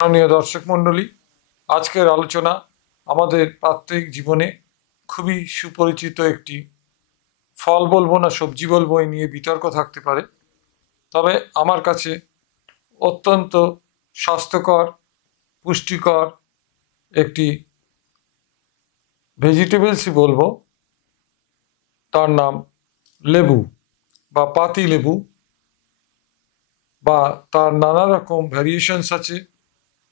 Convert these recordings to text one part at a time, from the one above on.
মাননীয় দর্শক মণ্ডলী, আজকের আলোচনা আমাদের প্রাত্যহিক জীবনে খুবই সুপরিচিত একটি ফল বলবো না সবজি বলবো এই নিয়ে বিতর্ক থাকতে পারে। তবে আমার কাছে অত্যন্ত স্বাস্থ্যকর, পুষ্টিকর একটি ভেজিটেবলসই বলবো, তার নাম লেবু বা পাতি লেবু, বা তার নানা রকম ভ্যারিয়েশনস আছে।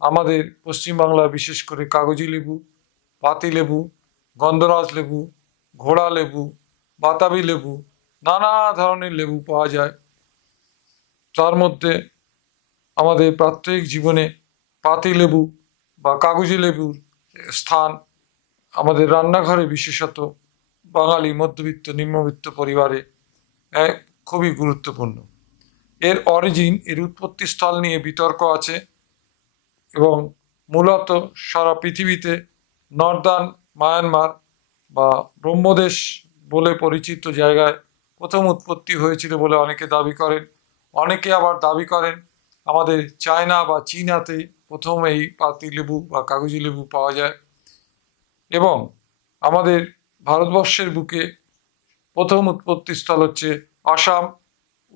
আমাদের পশ্চিমবাংলা বিশেষ করে কাগজি লেবু, পাতি লেবু, গন্ধরাজ লেবু, ঘোড়া লেবু, বাতাবি লেবু, নানা ধরনের লেবু পাওয়া যায়। তার মধ্যে আমাদের প্রাত্যহিক জীবনে পাতি লেবু বা কাগজি লেবুর স্থান আমাদের রান্নাঘরে, বিশেষত বাঙালি মধ্যবিত্ত নিম্নবিত্ত পরিবারে খুবই গুরুত্বপূর্ণ। এর অরিজিন, এর উৎপত্তি স্থল নিয়ে বিতর্ক আছে এবং মূলত সারা পৃথিবীতে নর্দার্ন মায়ানমার বা ব্রহ্মদেশ বলে পরিচিত জায়গায় প্রথম উৎপত্তি হয়েছিল বলে অনেকে দাবি করেন। অনেকে আবার দাবি করেন আমাদের চায়না বা চীনাতে প্রথম এই পাতি লেবু বা কাগজি লেবু পাওয়া যায়, এবং আমাদের ভারতবর্ষের বুকে প্রথম উৎপত্তিস্থল হচ্ছে আসাম,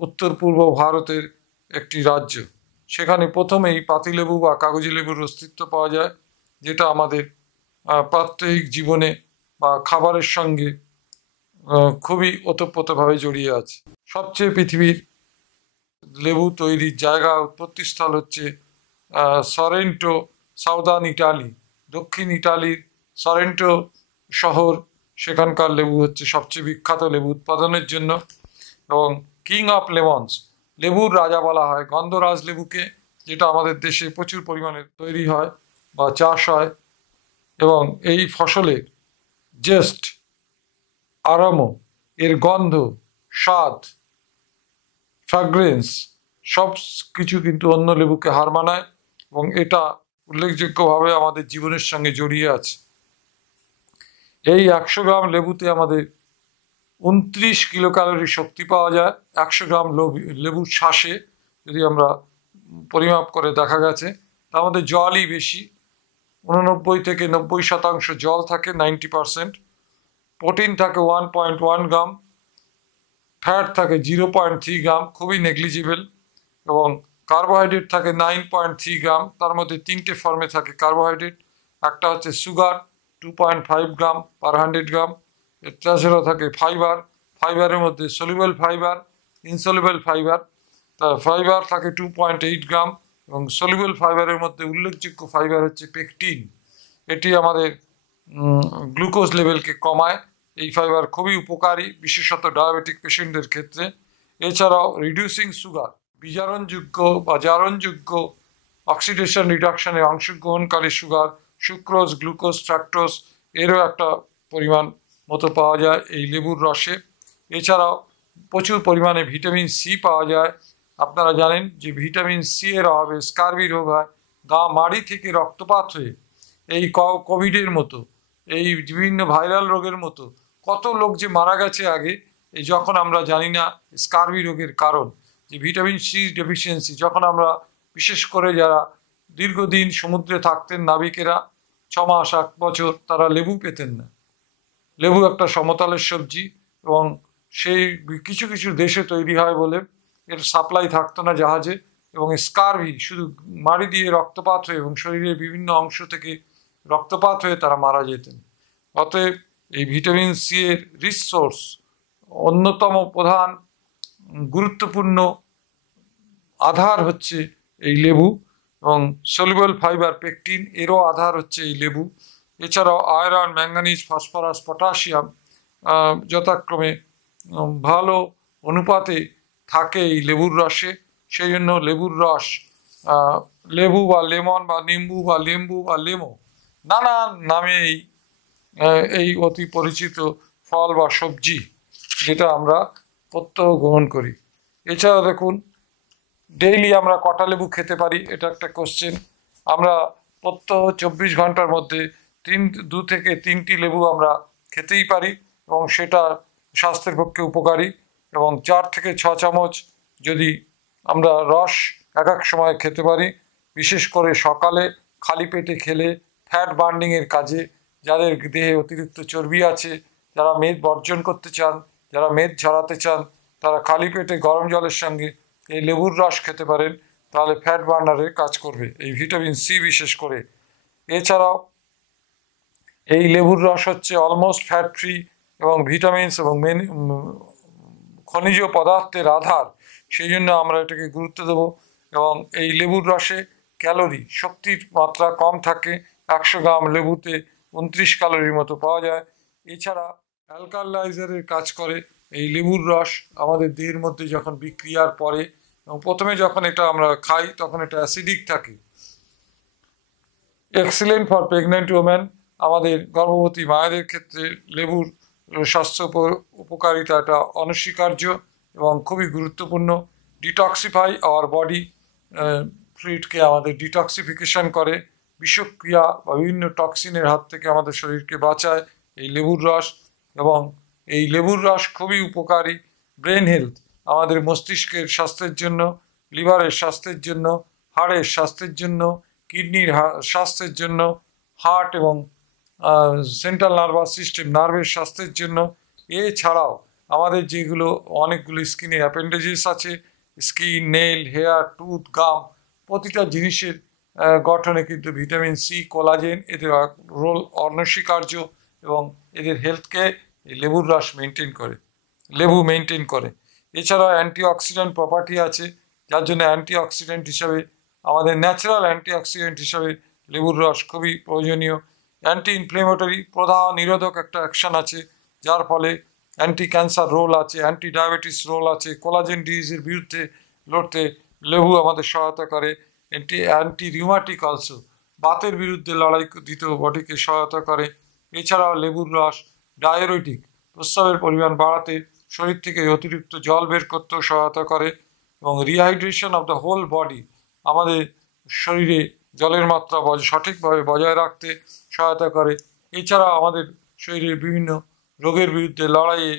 উত্তর পূর্ব ভারতের একটি রাজ্য। সেখানে প্রথম এই পাতিলেবু বা কাগজি লেবুর অস্তিত্ব পাওয়া যায়, যেটা আমাদের প্রাত্যহিক জীবনে বা খাবারের সঙ্গে খুবই ওতপ্রোতভাবে জড়িয়ে আছে। সবচেয়ে পৃথিবীর লেবু তৈরির জায়গা, উৎপত্তিস্থল হচ্ছে সরেন্টো, সাউদার্ন ইটালি, দক্ষিণ ইটালির সরেন্টো শহর। সেখানকার লেবু হচ্ছে সবচেয়ে বিখ্যাত লেবু উৎপাদনের জন্য, এবং কিং অফ লেমনস, লেবুর রাজা বলা হয় গন্ধরাজ লেবুকে, যেটা আমাদের দেশে প্রচুর পরিমাণে তৈরি হয় বা চাষ হয়। এবং এই ফসলের জেস্ট, আরামো, এর গন্ধ, স্বাদ, ফ্র্যাগ্রেন্স সব কিছু কিন্তু অন্য লেবুকে হার মানায়, এবং এটা উল্লেখযোগ্যভাবে আমাদের জীবনের সঙ্গে জড়িয়ে আছে। এই 100 গ্রাম লেবুতে আমাদের 29 কিলো ক্যালোরি শক্তি পাওয়া যায়। 100 গ্রাম লেবুর শ্বাসে যদি আমরা পরিমাপ করে দেখা গেছে, তার মধ্যে জলই বেশি, 89 থেকে 90% জল থাকে, 90%। প্রোটিন থাকে 1.1 গ্রাম, ফ্যাট থাকে 0.3 গ্রাম, খুবই নেগলিজিবল, এবং কার্বোহাইড্রেট থাকে 9.3 গ্রাম। তার মধ্যে 3টে ফর্মে থাকে কার্বোহাইড্রেট। একটা হচ্ছে সুগার 2.5 গ্রাম পার 100 গ্রাম। তাছাড়া থাকে ফাইবার, ফাইবারের মধ্যে সলিউবল ফাইবার, ইনসলিউবল ফাইবার। তার ফাইবার থাকে 2.8 গ্রাম, এবং সলিউবল ফাইবারের মধ্যে উল্লেখযোগ্য ফাইবার হচ্ছে পেকটিন। এটি আমাদের গ্লুকোজ লেভেলকে কমায়। এই ফাইবার খুবই উপকারী, বিশেষত ডায়াবেটিক পেশেন্টদের ক্ষেত্রে। এছাড়াও রিডিউসিং সুগার, বিজারণযোগ্য বা জারণযোগ্য অক্সিডেশন রিডাকশনে অংশগ্রহণকারী সুগার, সুক্রোজ, গ্লুকোজ, ফ্র্যাক্টোজ, এরও একটা পরিমাণ মতো পাওয়া যায় এই লেবুর রসে। এছাড়াও প্রচুর পরিমাণে ভিটামিন সি পাওয়া যায়। আপনারা জানেন যে ভিটামিন সি এর অভাবে স্কারবি রোগ হয়, গা মাড়ি থেকে রক্তপাত হয়ে এই কোভিডের মতো, এই বিভিন্ন ভাইরাল রোগের মতো কত লোক যে মারা গেছে আগে, এই যখন আমরা জানি না স্কারবি রোগের কারণ যে ভিটামিন সি ডেফিসিয়েন্সি। যখন আমরা, বিশেষ করে যারা দীর্ঘদিন সমুদ্রে থাকতেন নাবিকেরা, 6 মাস 1 বছর, তারা লেবু পেতেন না। লেবু একটা সমতলের সবজি, এবং সেই কিছু কিছু দেশে তৈরি হয় বলে এর সাপ্লাই থাকতো না জাহাজে, এবং স্কারভি, শুধু মাড়ি দিয়ে রক্তপাত হয়ে এবং শরীরের বিভিন্ন অংশ থেকে রক্তপাত হয়ে তারা মারা যেতেন। অতএব এই ভিটামিন সি এর রিচ সোর্স, অন্যতম প্রধান গুরুত্বপূর্ণ আধার হচ্ছে এই লেবু, এবং সলিউবল ফাইবার পেকটিন এরও আধার হচ্ছে এই লেবু। এছাড়াও আয়রন, ম্যাঙ্গানিজ, ফসফরাস, পটাশিয়াম যথাক্রমে ভালো অনুপাতে থাকে এই লেবুর রসে। সেই জন্য লেবুর রস, লেবু বা লেমন বা নিম্বু বা লেম্বু বা লেমো, নানা নামে এই অতি পরিচিত ফল বা সবজি, যেটা আমরা প্রত্যহ গ্রহণ করি। এছাড়া দেখুন, ডেইলি আমরা কটা লেবু খেতে পারি, এটা একটা কোশ্চেন। আমরা প্রত্যহ 24 ঘন্টার মধ্যে 2 থেকে 3টি লেবু আমরা খেতেই পারি, এবং সেটা স্বাস্থ্যের পক্ষে উপকারী। এবং 4 থেকে 6 চামচ যদি আমরা রস এক এক সময় খেতে পারি, বিশেষ করে সকালে খালি পেটে খেলে ফ্যাট বার্নিংয়ের কাজে, যাদের দেহে অতিরিক্ত চর্বি আছে, যারা মেদ বর্জন করতে চান, যারা মেদ ঝরাতে চান, তারা খালি পেটে গরম জলের সঙ্গে এই লেবুর রস খেতে পারেন, তাহলে ফ্যাট বার্নারে কাজ করবে এই ভিটামিন সি বিশেষ করে। এছাড়াও এই লেবুর রস হচ্ছে অলমোস্ট ফ্যাট ফ্রি এবং ভিটামিনস এবং খনিজ পদার্থের আধার, সেই জন্য আমরা এটাকে গুরুত্ব দেব। এবং এই লেবুর রসে ক্যালোরি, শক্তির মাত্রা কম থাকে, 100 গ্রাম লেবুতে 29 ক্যালোরির মতো পাওয়া যায়। এছাড়া অ্যালকালাইজারের কাজ করে এই লেবুর রস আমাদের দেহের মধ্যে যখন বিক্রিয়ার পরে, এবং প্রথমে যখন এটা আমরা খাই তখন এটা অ্যাসিডিক থাকে। এক্সিলেন্ট ফর প্রেগনেন্ট ওমেন, আমাদের গর্ভবতী মায়েদের ক্ষেত্রে লেবুর স্বাস্থ্য উপকারিতাটা অনস্বীকার্য এবং খুবই গুরুত্বপূর্ণ। ডিটক্সিফাই আওয়ার বডি, ফ্লুইডকে আমাদের ডিটক্সিফিকেশন করে, বিষক্রিয়া বা বিভিন্ন টক্সিনের হাত থেকে আমাদের শরীরকে বাঁচায় এই লেবুর রস। এবং এই লেবুর রস খুবই উপকারী ব্রেন হেলথ, আমাদের মস্তিষ্কের স্বাস্থ্যের জন্য, লিভারের স্বাস্থ্যের জন্য, হাড়ের স্বাস্থ্যের জন্য, কিডনির স্বাস্থ্যের জন্য, হার্ট এবং সেন্ট্রাল নার্ভাস সিস্টেম, নার্ভের স্বাস্থ্যের জন্য। এছাড়াও আমাদের যেগুলো অনেকগুলো স্কিনে অ্যাপেন্ডেজিস আছে, স্কিন, নেল, হেয়ার, টুথ, গাম, প্রতিটা জিনিসের গঠনে কিন্তু ভিটামিন সি, কোলাজেন, এদের রোল অনস্বীকার্য এবং এদের হেলথকে এই লেবুর রস লেবু মেনটেন করে। এছাড়াও অ্যান্টিঅক্সিডেন্ট প্রপার্টি আছে, যার জন্য অ্যান্টিঅক্সিডেন্ট হিসাবে আমাদের ন্যাচারাল অ্যান্টিঅক্সিডেন্ট হিসাবে লেবুর রস খুবই প্রয়োজনীয়। অ্যান্টি ইনফ্লেমেটরি, প্রদাহ নিরোধক একটা অ্যাকশন আছে, যার ফলে অ্যান্টি ক্যান্সার রোল আছে, অ্যান্টি ডায়াবেটিস রোল আছে, কোলাজেন ডিজিজের বিরুদ্ধে লড়তে লেবু আমাদের সহায়তা করে। অ্যান্টি রিউমাটিক অলসো, বাতের বিরুদ্ধে লড়াই দিতেও বডিকে সহায়তা করে। এছাড়াও লেবুর রস ডায়োরেটিক, প্রস্রাবের পরিমাণ বাড়াতে, শরীর থেকে অতিরিক্ত জল বের করতেও সহায়তা করে। এবং rehydration of the whole body, আমাদের শরীরে জলের মাত্রা সঠিকভাবে বজায় রাখতে সহায়তা করে। এছাড়া আমাদের শরীরের বিভিন্ন রোগের বিরুদ্ধে লড়াইয়ে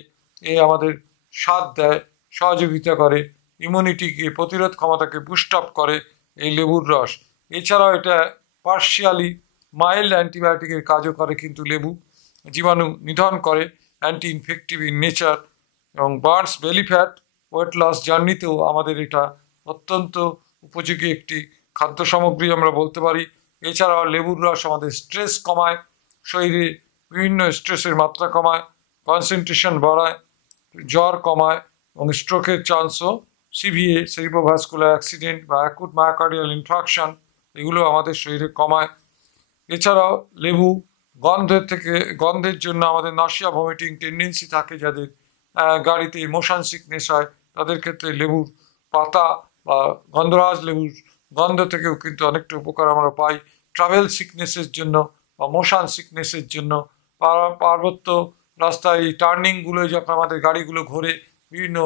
আমাদের সাথ দেয়, সহযোগিতা করে, ইমিউনিটিকে, প্রতিরোধ ক্ষমতাকে বুস্ট আপ করে এই লেবুর রস। এছাড়াও এটা পার্শিয়ালি মাইল্ড অ্যান্টিবায়োটিকের কাজও করে, কিন্তু লেবু জীবাণু নিধন করে, অ্যান্টি ইনফেক্টিভ ইন নেচার। এবং burns belly fat, weight loss জার্নিতেও আমাদের এটা অত্যন্ত উপযোগী একটি খাদ্য সামগ্রী আমরা বলতে পারি। এছাড়াও লেবুর রস আমাদের স্ট্রেস কমায়, শরীরে বিভিন্ন স্ট্রেসের মাত্রা কমায়, কনসেন্ট্রেশন বাড়ায়, জ্বর কমায় এবং স্ট্রোকের চান্সও, সিভিএ, সেরিব্রোভাস্কুলার অ্যাক্সিডেন্ট বা অ্যাকুট মায়োকার্ডিয়াল ইনফ্রাকশন, এগুলো আমাদের শরীরে কমায়। এছাড়াও লেবু গন্ধের জন্য আমাদের নাসিয়া ভমিটিং টেন্ডেন্সি থাকে, যাদের গাড়িতে মোশন সিকনেস হয়, তাদের ক্ষেত্রে লেবুর পাতা বা গন্ধরাজ লেবুর গন্ধ থেকেও কিন্তু অনেকটা উপকার আমরা পাই। ট্রাভেল সিকনেসের জন্য বা মোশন সিকনেসের জন্য, পার্বত্য রাস্তায় এই টার্নিংগুলোয় যখন আমাদের গাড়িগুলো ঘোরে বিভিন্ন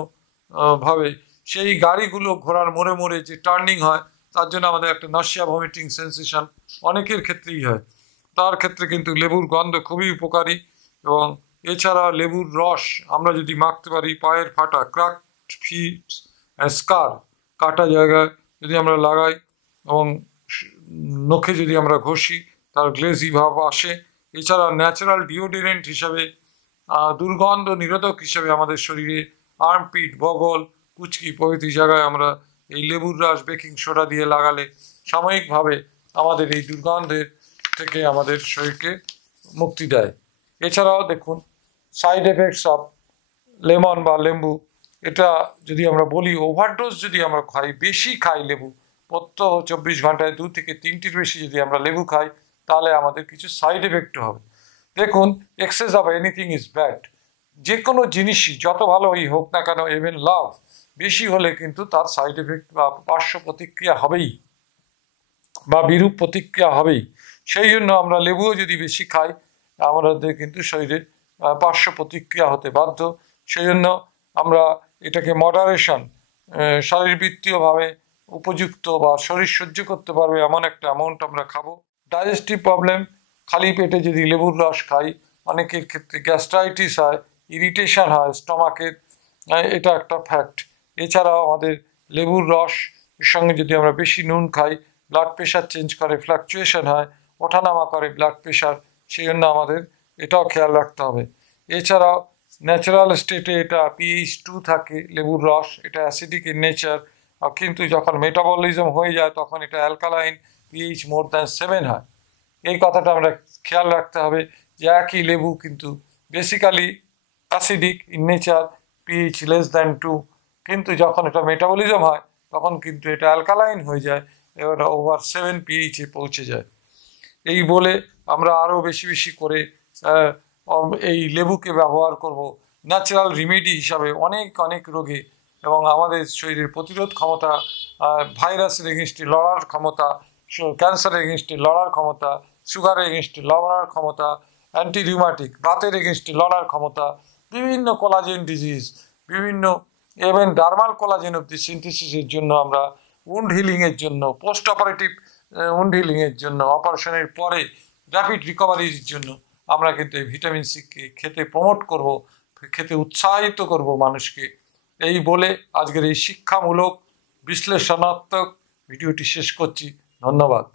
ভাবে, সেই গাড়িগুলো ঘোরার মোড়ে মোড়ে যে টার্নিং হয়, তার জন্য আমাদের একটা নাসিয়া ভমিটিং সেন্সেশন অনেকের ক্ষেত্রেই হয়, তার ক্ষেত্রে কিন্তু লেবুর গন্ধ খুবই উপকারী। এবং এছাড়া লেবুর রস আমরা যদি মাখতে পারি পায়ের ফাটা, ক্র্যাক ফিট, স্কার, কাটা জায়গায় যদি আমরা লাগাই এবং নখে যদি আমরা ঘষি, তার গ্লেজি ভাব আসে। এছাড়া ন্যাচারাল ডিওডোরেন্ট হিসাবে, দুর্গন্ধ নিরোধক হিসাবে আমাদের শরীরে আর্মপিট, বগল, কুচকি প্রভৃতি জায়গায় আমরা এই লেবুর রস বেকিং সোডা দিয়ে লাগালে সাময়িকভাবে আমাদের এই দুর্গন্ধের থেকে আমাদের শরীরকে মুক্তি দেয়। এছাড়াও দেখুন সাইড এফেক্টস অফ লেমন বা লেবু, এটা যদি আমরা বলি ওভারডোজ যদি আমরা খাই, বেশি খাই লেবু, প্রত্যহ 24 ঘন্টায় 2 থেকে 3টির বেশি যদি আমরা লেবু খাই, তাহলে আমাদের কিছু সাইড এফেক্ট হবে। দেখুন, access of anything is bad, যে কোনো জিনিসই যত ভালোই হোক না কেন, ইভেন লাভ, বেশি হলে কিন্তু তার সাইড এফেক্ট বা পার্শ্ব প্রতিক্রিয়া হবেই বা বিরূপ প্রতিক্রিয়া হবেই। সেই জন্য আমরা লেবুও যদি বেশি খাই, আমাদের কিন্তু শরীরে পার্শ্ব প্রতিক্রিয়া হতে বাধ্য। সেই জন্য আমরা এটাকে মডারেশন, শারীরবৃত্তীয়ভাবে উপযুক্ত বা শরীর সহ্য করতে পারবে এমন একটা অ্যামাউন্ট আমরা খাবো। ডাইজেস্টিভ প্রবলেম, খালি পেটে যদি লেবুর রস খাই, অনেকের ক্ষেত্রে গ্যাস্ট্রাইটিস হয়, ইরিটেশন হয় স্টমাকের, এটা একটা ফ্যাক্ট। এছাড়াও আমাদের লেবুর রস এর সঙ্গে যদি আমরা বেশি নুন খাই, ব্লাড প্রেশার চেঞ্জ করে, ফ্লাকচুয়েশন হয়, ওঠানামা করে ব্লাড প্রেশার, সেই জন্য আমাদের এটাও খেয়াল রাখতে হবে। এছাড়াও ন্যাচারাল স্টেটে এটা পিএইচ 2 থাকে লেবুর রস, এটা অ্যাসিডিক ইন নেচার, কিন্তু যখন মেটাবলিজম হয়ে যায় তখন এটা অ্যালকালাইন, পিএইচ মোর দ্যান 7 হয়। এই কথাটা আমরা খেয়াল রাখতে হবে যে একই লেবু কিন্তু basically acidic in nature, pH less than 2, কিন্তু যখন এটা মেটাবলিজম হয় তখন কিন্তু এটা অ্যালকালাইন হয়ে যায়, এবার ওভার 7 পিএইচে পৌঁছে যায়। এই বলে আমরা আরও বেশি বেশি করে এই লেবুকে ব্যবহার করব ন্যাচারাল রিমেডি হিসাবে অনেক অনেক রোগে, এবং আমাদের শরীরের প্রতিরোধ ক্ষমতা, ভাইরাসের এগেনস্টে লড়ার ক্ষমতা, ক্যান্সারের এগেনস্টে লড়ার ক্ষমতা, সুগারের এগেনস্টে লড়ার ক্ষমতা, অ্যান্টি রিউমাটিক বাতের এগেনস্টে লড়ার ক্ষমতা, বিভিন্ন কোলাজেন ডিজিজ, বিভিন্ন ইভেন ডার্মাল কোলাজেন অব্দি সিনথেসিসের জন্য আমরা উন্ড হিলিংয়ের জন্য, পোস্ট অপারেটিভ উন্ড হিলিংয়ের জন্য, অপারেশনের পরে র্যাপিড রিকভারির জন্য আমরা কিন্তু এই ভিটামিন সিকে খেতে প্রমোট করব, খেতে উৎসাহিত করব মানুষকে। এই বলে আজকের এই শিক্ষামূলক বিশ্লেষণাত্মক ভিডিওটি শেষ করছি। ধন্যবাদ।